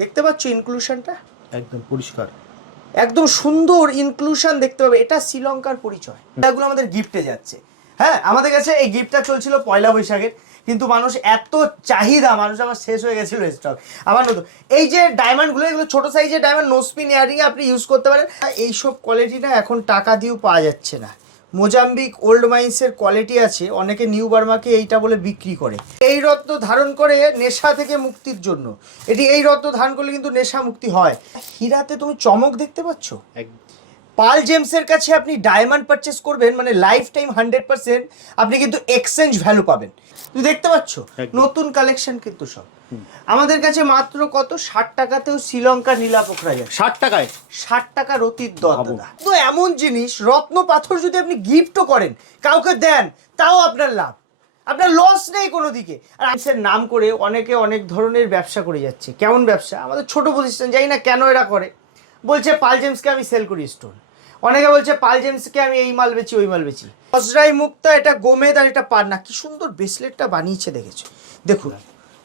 দেখতে পাচ্ছ ইনক্লুশনটা একদম পরিষ্কার, একদম সুন্দর ইনক্লুশন দেখতে পাবে। এটা শ্রীলঙ্কার পরিচয়। এগুলো আমাদের গিফটে যাচ্ছে। হ্যাঁ, আমাদের কাছে এই গিফটটা চলছিল পয়লা বৈশাখের, কিন্তু মানুষ এত চাহিদা, মানুষ আমার শেষ হয়ে গেছিল স্টক। আমার নতুন এই যে ডায়মন্ডগুলো, এগুলো ছোট সাইজের ডায়মন্ড, নোসপিন ইয়ারিং আপনি ইউজ করতে পারেন। এইসব কোয়ালিটিটা এখন টাকা দিয়েও পাওয়া যাচ্ছে না। মোজাম্বিক ওল্ড মাইন্সের কোয়ালিটি আছে, অনেকে নিউ বার্মাকে এইটা বলে বিক্রি করে। এই রত্ন ধারণ করে নেশা থেকে মুক্তির জন্য। এই রত্ন ধারণ করলে কিন্তু নেশা মুক্তি হয়। হীরাতে তুমি চমক দেখতে পাচ্ছ। পাল জেমসের কাছে আপনি ডায়মন্ড পারচেস করবেন মানে লাইফ টাইম 100% আপনি কিন্তু এক্সচেঞ্জ ভ্যালু পাবেন। তুমি দেখতে পাচ্ছ নতুন কালেকশন কিন্তু সব আমাদের কাছে মাত্র কত 60 টাকাতেও শ্রীলঙ্কা নীলা পোখরা যায়। 60 টাকায়? 60 টাকা রতির দর দাদা। তো এমন জিনিস রত্ন পাথর যদি আপনি গিফটও করেন, কাউকে দেন, তাও আপনার লাভ, আপনার লস নেই কোনো দিকে। আর আইসের নাম করে অনেকে অনেক ধরনের ব্যবসা করে যাচ্ছে। কেমন ব্যবসা? আমাদের ছোট প্রতিষ্ঠান, জানি না কেন এরা করে। বলছে পাল জেমসকে আমি সেল করি স্টোন, অনেকে বলছে পাল জেমসকে আমি এই মাল বেচি ওই মাল বেচি। অজরাই মুক্তা, এটা গোমেদ আর এটা পান্না। কি সুন্দর ব্রেসলেটটা বানিয়েছে দেখেছো, দেখুন।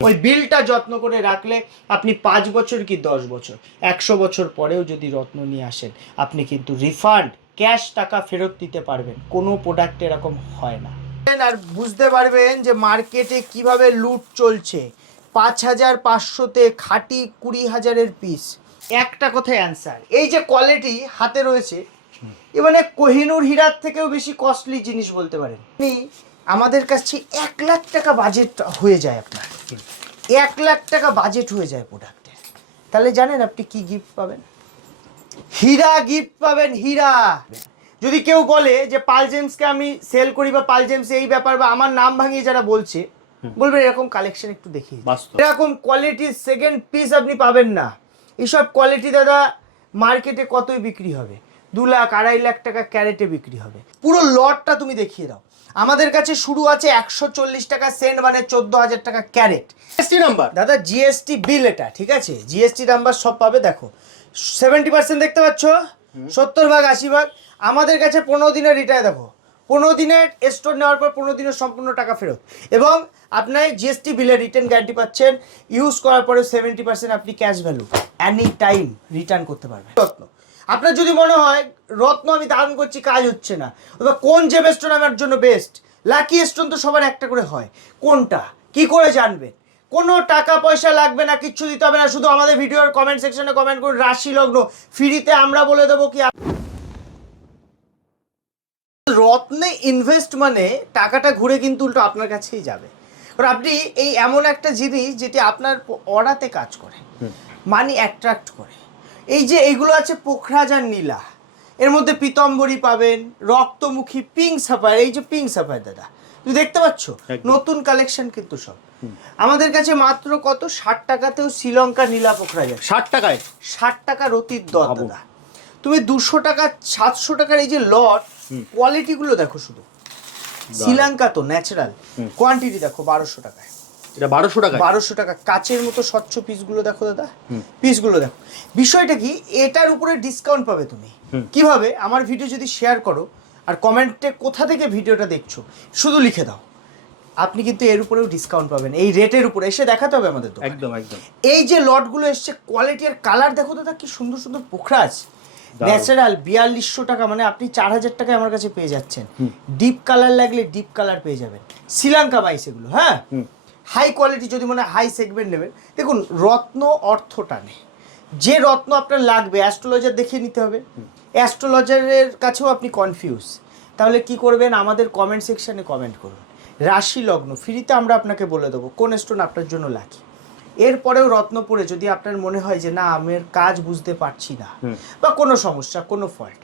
ওই বিলটা যত্ন করে রাখলে আপনি 5 বছর কি 10 বছর 100 বছর পরেও যদি রত্ন নিয়ে আসেন, আপনি কিন্তু রিফান্ড ক্যাশ টাকা ফেরত দিতে পারবেন। কোনো প্রোডাক্ট এরকম হয় না। আর বুঝতে পারবেন যে মার্কেটে কিভাবে লুট চলছে। 5500-তে খাঁটি 20,000-এর পিস। একটা কথায় অ্যান্সার, এই যে কোয়ালিটি হাতে রয়েছে, এ মানে কোহিনূর হীরার থেকেও বেশি কস্টলি জিনিস বলতে পারেন। আমাদের কাছে 1 লাখ টাকা বাজেট হয়ে যায় আপনার, 1 লাখ টাকা বাজেট হয়ে যায় প্রোডাক্টের। তাহলে জানেন আপনি কি গিফট পাবেন? হীরা গিফট পাবেন, হীরা। যদি কেউ বলে যে পাল জেমসকে আমি সেল করি বা পাল জেমস এই ব্যাপার, বা আমার নাম ভাঙিয়ে যারা বলছে, বলবেন এরকম কালেকশন একটু দেখি। এরকম কোয়ালিটির সেকেন্ড পিস আপনি পাবেন না। এইসব কোয়ালিটি দাদা মার্কেটে কতই বিক্রি হবে? 2 লাখ 2.5 লাখ টাকা ক্যারেটে বিক্রি হবে। পুরো লটটা তুমি দেখিয়ে দাও। আমাদের কাছে শুরু আছে 140 টাকা সেন্ট, মানে 14,000 টাকা ক্যারেট। জিএসটি নাম্বার দাদা, জিএসটি বিল এটা, ঠিক আছে? জিএসটি নাম্বার সব পাবে। দেখো 70% দেখতে পাচ্ছ, 70 ভাগ 80 ভাগ। আমাদের কাছে 15 দিনের রিটার্ন। দেখো 15 দিনের স্টোর নেওয়ার পর 15 দিনের সম্পূর্ণ টাকা ফেরত, এবং আপনার জিএসটি বিলের রিটার্ন গ্যারান্টি পাচ্ছেন। ইউজ করার পরে 70% আপনি cash value any time return করতে পারবেন। রত্ন আপনার যদি মনে হয় রত্ন আমি ধারণ করছি কাজ হচ্ছে না, অথবা কোন জেম স্টোন আমার জন্য বেস্ট, লাকি স্টোন তো সবার একটা করে হয়, কোনটা কি করে জানবেন? কোনো টাকা পয়সা লাগবে না, কিচ্ছু দিতে হবে না। শুধু আমাদের ভিডিওর কমেন্ট সেকশনে কমেন্ট করুন রাশি লগ্ন, ফ্রিতে আমরা বলে দেবো কি। রত্নে ইনভেস্ট মানে টাকাটা ঘুরে কিন্তু উল্টো আপনার কাছেই যাবে। কারণ আপনি এই এমন একটা জিনিস যেটি আপনার অরাতে কাজ করে, মানি অ্যাট্রাক্ট করে। এই যে এইগুলো আছে পোখরাজ আর নীলা, এর মধ্যে পীতম্বরী পাবেন, রক্তমুখী, পিঙ্ক সাফায়ার। এই যে পিঙ্ক সাফায়ার দাদা, তুমি দেখতে পাচ্ছ নতুন কালেকশন কিন্তু সব আমাদের কাছে মাত্র কত 60 টাকাতেও শ্রীলঙ্কা নীলা পোখরাজ। 60 টাকায়? 60 টাকা রতির দর দাদা। তুমি 200 টাকা 700 টাকার এই যে লট, কোয়ালিটিগুলো দেখো শুধু। শ্রীলঙ্কা তো ন্যাচারাল, কোয়ান্টিটি দেখো 1200 টাকায়। এটা 1200 টাকা? 1200 টাকা। কাচের মতো স্বচ্ছ পিসগুলো দেখো দাদা, পিসগুলো দেখো। বিষয়টা কি, এটার উপরে ডিসকাউন্ট পাবে তুমি কিভাবে? আমার ভিডিও যদি শেয়ার করো আর কমেন্টে কোথা থেকে ভিডিওটা দেখছো শুধু লিখে দাও, আপনি কিন্তু এর উপরেও ডিসকাউন্ট পাবেন। এই রেটের উপরে এসে দেখাতে হবে আমাদের তো। একদম একদম। এই যে লটগুলো এসছে, কোয়ালিটি আর কালার দেখো দাদা, কি সুন্দর সুন্দর পোখরাজ ন্যাচারাল। 4200 টাকা, মানে আপনি 4000 টাকায় আমার কাছে পেয়ে যাচ্ছেন। ডিপ কালার লাগলে ডিপ কালার পেয়ে যাবেন। শ্রীলঙ্কা বাইস এগুলো। হ্যাঁ, হাই কোয়ালিটি যদি মনে হাই সেগমেন্ট নেবেন। দেখুন রত্ন অর্থ টানে, যে রত্ন আপনার লাগবে অ্যাস্ট্রোলজার দেখিয়ে নিতে হবে। অ্যাস্ট্রোলজারের কাছেও আপনি কনফিউজ, তাহলে কি করবেন? আমাদের কমেন্ট সেকশনে কমেন্ট করুন রাশি লগ্ন, ফ্রিতে আমরা আপনাকে বলে দেবো কোন স্টোন আপনার জন্য লাকি। এরপরেও রত্ন পরে যদি আপনার মনে হয় যে না আমার কাজ বুঝতে পারছি না, বা কোনো সমস্যা কোনো ফল্ট,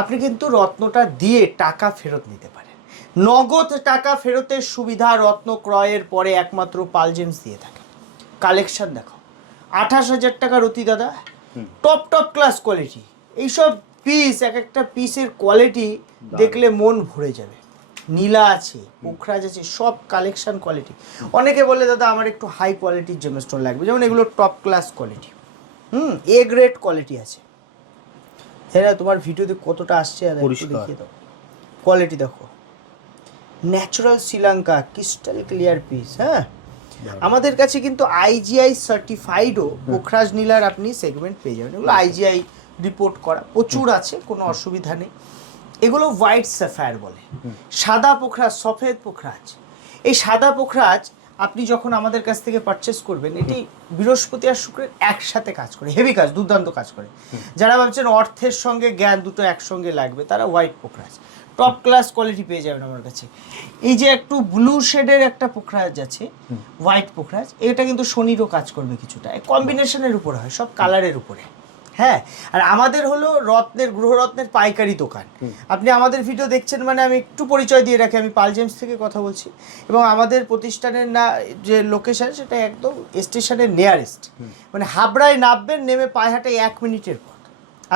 আপনি কিন্তু রত্নটা দিয়ে টাকা ফেরত নিতে পারেন। নগদ টাকা ফেরতের সুবিধা রত্ন ক্রয়ের পরে একমাত্র পাল জেমস দিয়ে থাকে। কালেকশন দেখো, 28,000 টাকা রতি দাদা, টপ টপ ক্লাস কোয়ালিটি। এইসব পিস, এক একটা পিসের কোয়ালিটি দেখলে মন ভরে যাবে। নীলা আছে, পোখরাজ আছে, সব কালেকশন কোয়ালিটি। অনেকে বলে দাদা আমার একটু হাই কোয়ালিটির জেমস্টোন লাগবে, যেমন এগুলো top class quality, A grade quality আছে। হ্যাঁ, তোমার ভিডিওতে কতটা আসছে দেখিয়ে দাও। কোয়ালিটি দেখো, natural Sri Lanka crystal clear piece. হ্যাঁ, আমাদের কাছে কিন্তু আইজিআই সার্টিফাইডও পোখরাজ নীলার আপনি সেগমেন্ট পেয়ে যাবেন। এগুলো আইজিআই রিপোর্ট করা প্রচুর আছে, কোনো অসুবিধা নেই। এগুলো হোয়াইট স্যাফায়ার বলে, সাদা পোখরাজ, সফেদ পোখরাজ। এই সাদা পোখরাজ আপনি যখন আমাদের কাছ থেকে পারচেস করবেন, এটি বৃহস্পতি আর শুক্রের একসাথে কাজ করে, হেভি কাজ, দুর্দান্ত কাজ করে। যারা ভাবছেন অর্থের সঙ্গে জ্ঞান দুটো একসঙ্গে লাগবে, তারা হোয়াইট পোখরাজ টপ ক্লাস কোয়ালিটি পেয়ে যাবেন আমার কাছে। এই যে একটু ব্লু শেডের একটা পোখরাজ আছে, হোয়াইট পোখরাজ, এটা কিন্তু শনিরও কাজ করবে কিছুটা। কম্বিনেশনের উপরে হয়, সব কালারের উপরে। হ্যাঁ, আর আমাদের হলো রত্নের, গ্রহরত্নের পাইকারি দোকান। আপনি আমাদের ভিডিও দেখছেন মানে আমি একটু পরিচয় দিয়ে রাখি, আমি পাল জেমস থেকে কথা বলছি, এবং আমাদের প্রতিষ্ঠানের না যে লোকেশন সেটা একদম স্টেশনের নিয়ারেস্ট, মানে হাবড়ায় নামবেন, নেমে পায়হাটে 1 মিনিটের পথ।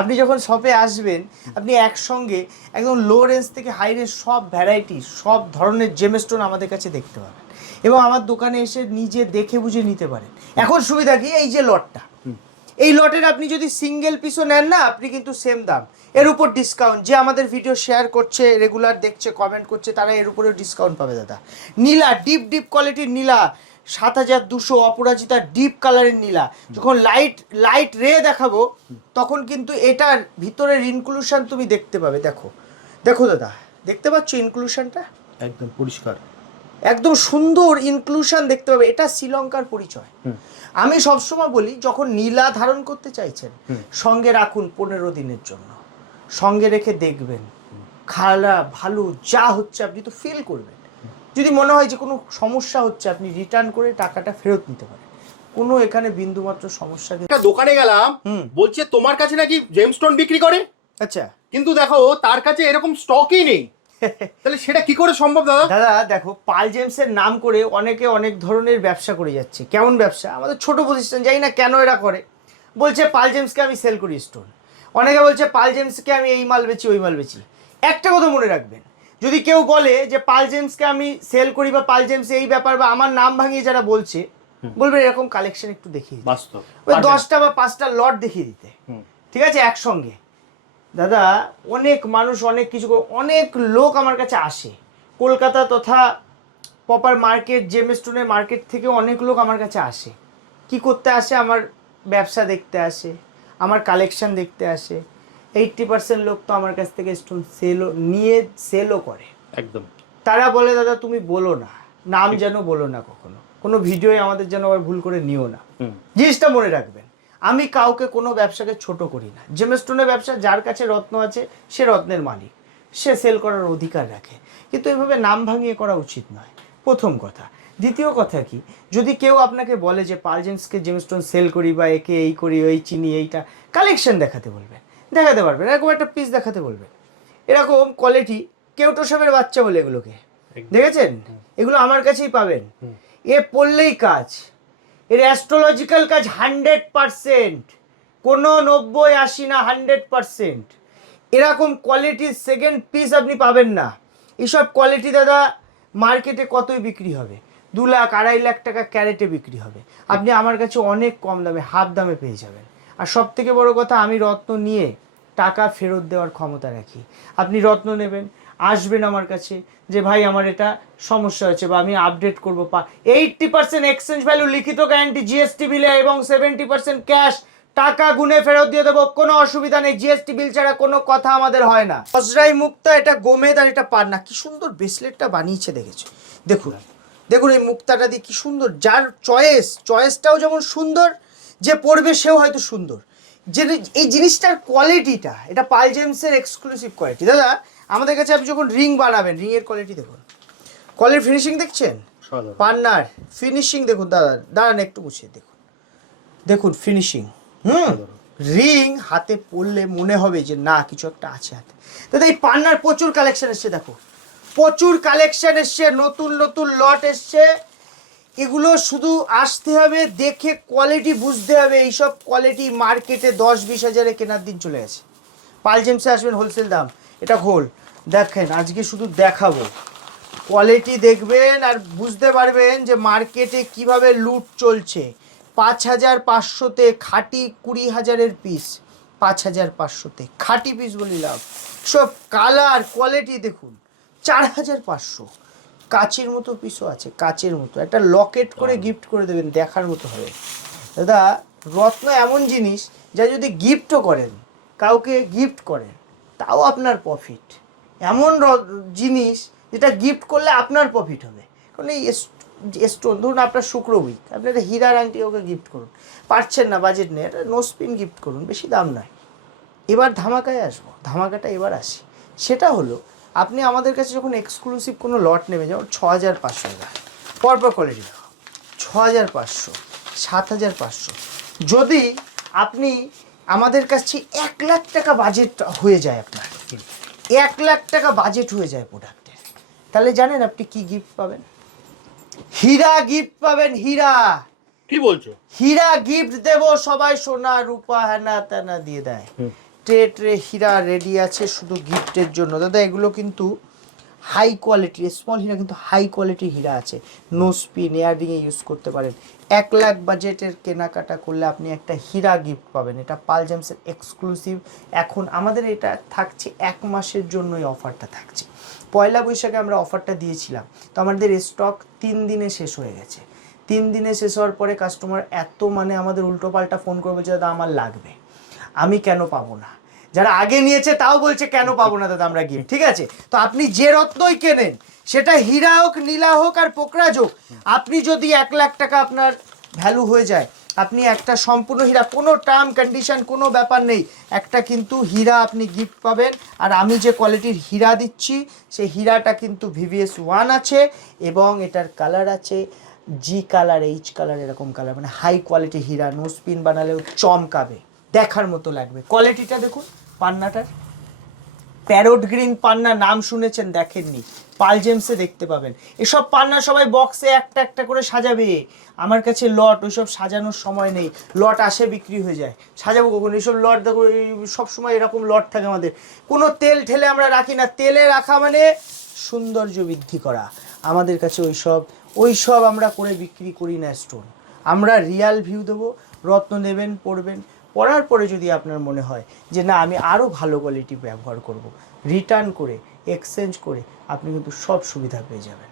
আপনি যখন শপে আসবেন, আপনি একসঙ্গে একদম লো রেঞ্জ থেকে হাই রেঞ্জ সব ভ্যারাইটি, সব ধরনের জেমস্টোন আমাদের কাছে দেখতে পাবেন, এবং আমার দোকানে এসে নিজে দেখে বুঝে নিতে পারেন। এখন সুবিধা কি, এই যে লটটা, এই লটের আপনি যদি সিঙ্গেল পিসও নেন না, আপনি কিন্তু সেম দাম, এর উপর ডিসকাউন্ট। যে আমাদের ভিডিও শেয়ার করছে, রেগুলার দেখছে, কমেন্ট করছে, তারা এর উপরেও ডিসকাউন্ট পাবে দাদা। নীলা, ডিপ ডিপ কোয়ালিটির নীলা 7200, অপরাজিতা ডিপ কালারের নীলা। যখন লাইট রে দেখাবো, তখন কিন্তু এটার ভিতরের ইনক্লুশন তুমি দেখতে পাবে। দেখো দেখো দাদা, দেখতে পাচ্ছ ইনক্লুশনটা? একদম পরিষ্কার, একদম সুন্দর ইনক্লুশন দেখতে পাবে। এটা শ্রীলঙ্কার পরিচয়। আমি সবসময় বলি, যখন নীলা ধারণ করতে চাইছেন, সঙ্গে রাখুন 15 দিনের জন্য, সঙ্গে রেখে দেখবেন, খারাপ ভালো যা হচ্ছে আপনি তো ফিল করবেন। যদি মনে হয় যে কোনো সমস্যা হচ্ছে, আপনি রিটার্ন করে টাকাটা ফেরত নিতে পারেন, কোনো এখানে বিন্দুমাত্র সমস্যা নেই। একটা দোকানে গেলাম, বলছে তোমার কাছে নাকি জেমস্টোন বিক্রি করে। আচ্ছা, কিন্তু দেখো তার কাছে এরকম স্টকই নেই, তাহলে সেটা কি করে সম্ভব দাদা? দাদা দেখো, পাল জেমসের নাম করে অনেকে অনেক ধরনের ব্যবসা করে যাচ্ছে। কেমন ব্যবসা? আমাদের ছোট প্রতিষ্ঠান, জানি না কেন এরা করে, বলছে পাল জেমসকে আমি সেল করি স্টোন, অনেকে বলছে পাল জেমসকে আমি এই মাল বেচি, ওই মাল বেচি। একটা কথা মনে রাখবেন, যদি কেউ বলে যে পাল জেমসকে আমি সেল করি বা পাল জেমস এই ব্যাপার, বা আমার নাম ভাঙিয়ে যারা বলছে, বলবেন এরকম কালেকশন একটু দেখিয়ে দিতে, বাস্তব ওই 10টা বা 5টা লট দেখিয়ে দিতে, ঠিক আছে, একসঙ্গে। দাদা অনেক মানুষ অনেক কিছু, অনেক লোক আমার কাছে আসে, কলকাতা তথা প্রপার মার্কেট, জেমস্টোনের মার্কেট থেকে অনেক লোক আমার কাছে আসে। কি করতে আসে? আমার ব্যবসা দেখতে আসে, আমার কালেকশন দেখতে আসে। 80% লোক তো আমার কাছ থেকে স্টোন সেলও করে। একদম। তারা বলে দাদা তুমি বলো না, নাম যেন বলো না কখনো, কোনো ভিডিওয়ে আমাদের যেন আবার ভুল করে নিও না। জিনিসটা মনে রাখবেন, আমি কাউকে কোনো ব্যবসাকে ছোট করি না। জেমস্টোনের ব্যবসা, যার কাছে রত্ন আছে সে রত্নের মালিক, সে সেল করার অধিকার রাখে, কিন্তু এভাবে নাম ভাঙিয়ে করা উচিত নয়, প্রথম কথা। দ্বিতীয় কথা কি, যদি কেউ আপনাকে বলে যে পাল জেমসকে জেমস্টোন সেল করি, বা একে এই করি, ওই চিনি, এইটা, কালেকশন দেখাতে বলবেন, দেখাতে পারবেন, এরকম একটা পিস দেখাতে বলবেন, এরকম কোয়ালিটি, কেউটো সাপের বাচ্চা বলে এগুলোকে, দেখেছেন? এগুলো আমার কাছেই পাবেন। এ পড়লেই কাজ, এর অ্যাস্ট্রোলজিক্যাল কাজ 100%, কোনো 90-80 না, 100%। এরকম কোয়ালিটির সেকেন্ড পিস আপনি পাবেন না। এইসব কোয়ালিটি দাদা মার্কেটে কতই বিক্রি হবে, 2 লাখ 2.5 লাখ টাকা ক্যারেটে বিক্রি হবে, আপনি আমার কাছে অনেক কম দামে, হাফ দামে পেয়ে যাবেন। আর সব থেকে বড় কথা, আমি রত্ন নিয়ে টাকা ফেরত দেওয়ার ক্ষমতা রাখি। আপনি রত্ন নেবেন, আসবেন আমার কাছে, যে ভাই আমার এটা সমস্যা হচ্ছে, বা আমি আপডেট করবো, 80% এক্সচেঞ্জ ভ্যালু, লিখিত গ্যারান্টি, জিএসটি বিলে, এবং 70% ক্যাশ, টাকা গুনে ফেরত দিয়ে দেবো, কোনো অসুবিধা নেই। জিএসটি বিল ছাড়া কোনো কথা আমাদের হয় না। অজরাই মুক্তা, এটা গোমেদ, আর এটা পান্না। কি সুন্দর ব্রেসলেটটা বানিয়েছে দেখেছো? দেখুন দেখুন এই মুক্তাটা দিয়ে কি সুন্দর, যার চয়েসটাও যেমন সুন্দর, যে পড়বে সেও হয়তো সুন্দর। যে এই জিনিসটার কোয়ালিটিটা, এটা পাল জেমসের এক্সক্লুসিভ কোয়ালিটি। দাদা আমাদের কাছে আপনি যখন রিং বানাবেন, রিংয়ের কোয়ালিটি দেখুন, কোয়ালিটি ফিনিশিং দেখছেন, পান্নার ফিনিশিং দেখুন। দাদা দাঁড়ান একটু মুছিয়ে দেখুন, দেখুন ফিনিশিং। রিং হাতে পড়লে মনে হবে যে না কিছু একটা আছে হাতে। দাদা এই পান্নার প্রচুর কালেকশন এসছে, দেখো প্রচুর কালেকশন এসছে, নতুন নতুন লট এসছে। এগুলো শুধু আসতে হবে, দেখে কোয়ালিটি বুঝতে হবে। এইসব কোয়ালিটি মার্কেটে 10-20 হাজারে কেনার দিন চলে গেছে। পাল জেমসে আসবেন, হোলসেল দাম। এটা খোল, দেখেন আজকে শুধু দেখাবো, কোয়ালিটি দেখবেন আর বুঝতে পারবেন যে মার্কেটে কিভাবে লুট চলছে। 5500-তে খাঁটি 20,000-এর পিস, 5500-তে খাঁটি পিস বলি লাভ। সব কালার কোয়ালিটি দেখুন, 4500, কাচের মতো পিসও আছে, কাচের মতো একটা লকেট করে গিফট করে দেবেন, দেখার মতো হবে। দাদা রত্ন এমন জিনিস যা যদি গিফটও করেন, কাউকে গিফট করেন, তাও আপনার প্রফিট। এমন জিনিস যেটা গিফট করলে আপনার প্রফিট হবে। কারণ এই স্টোন ধরুন আপনার শুক্র উইক, আপনি একটা হীরার আংটি ওকে গিফট করুন, পারছেন না, বাজেট নেই, একটা নোস্পিন গিফট করুন, বেশি দাম নয়। এবার ধামাকায় আসবো, ধামাকাটা এবার আসি। সেটা হলো আপনি আমাদের কাছে যখন এক্সক্লুসিভ কোনো লট নেবেন, যেমন 6500 টাকা পরপর কোয়ালিটি দেখো, 6500, 7500, যদি আপনি আমাদের কাছে 1 লাখ টাকা বাজেট হয়ে যায়, আপনার 1 লাখ টাকা বাজেট হয়ে যায় প্রোডাক্টের, তাহলে জানেন আপনি কি গিফট পাবেন? হীরা গিফট পাবেন, হীরা। কি বলছো? হীরা গিফট দেব, সবাই সোনা রূপা হ্যানা ত্যানা দিয়ে দেয়, ট্রে ট্রে হীরা রেডি আছে শুধু গিফটের জন্য। দাদা এগুলো কিন্তু হাই কোয়ালিটির, স্মল হীরা কিন্তু হাই কোয়ালিটির হীরা আছে, নো স্পিন, ইয়াররিংয়ে ইউজ করতে পারেন। 1 লাখ বাজেটের কেনাকাটা করলে আপনি একটা হীরা গিফট পাবেন। এটা পাল জেমসের এক্সক্লুসিভ। এখন আমাদের এটা থাকছে 1 মাসের জন্যই অফারটা থাকছে। পয়লা বৈশাখে আমরা অফারটা দিয়েছিলাম, তো আমাদের স্টক 3 দিনে শেষ হয়ে গেছে। 3 দিনে শেষ হওয়ার পরে কাস্টমার এত আমাদের উল্টোপাল্টা ফোন করে বলছে দাদা আমার লাগবে, আমি কেন পাবো না। যারা আগে নিয়েছে তাও বলছে কেন পাবো না দাদা আমরা গিফট। ঠিক আছে, তো আপনি যে রত্নই কেনেন, সেটা হীরা হোক, নীলা হোক আর পোকরাজ হোক, আপনি যদি 1 লাখ টাকা আপনার ভ্যালু হয়ে যায়, আপনি একটা সম্পূর্ণ হীরা, কোনো টার্ম কন্ডিশন কোনো ব্যাপার নেই, একটা কিন্তু হীরা আপনি গিফট পাবেন। আর আমি যে কোয়ালিটির হীরা দিচ্ছি, সেই হীরাটা কিন্তু VVS 1 আছে এবং এটার কালার আছে জি কালার, এইচ কালার, এরকম কালার, মানে হাই কোয়ালিটি হীরা, নো স্পিন বানালেও চমকাবে, দেখার মতো লাগবে। কোয়ালিটিটা দেখুন, পান্নাটার প্যারোট গ্রিন পান্না, নাম শুনেছেন দেখেননি, পাল জেমসে দেখতে পাবেন। এসব পান্না সবাই বক্সে একটা একটা করে সাজাবে, আমার কাছে লট, ওইসব সাজানোর সময় নেই, লট আসে বিক্রি হয়ে যায়, সাজাবো কখন এইসব লট? দেখো সব সময় এরকম লট থাকে আমাদের, কোনো তেল ঠেলে আমরা রাখি না, তেলে রাখা মানে সৌন্দর্য বৃদ্ধি করা, আমাদের কাছে ওইসব আমরা করে বিক্রি করি না স্টোন। আমরা রিয়াল ভিউ দেবো, রত্ন নেবেন, পড়বেন, পড়ার পরে যদি আপনার মনে হয় যে না আমি আরও ভালো কোয়ালিটি ব্যবহার করব, রিটার্ন করে, এক্সচেঞ্জ করে আপনি কিন্তু সব সুবিধা পেয়ে যাবেন।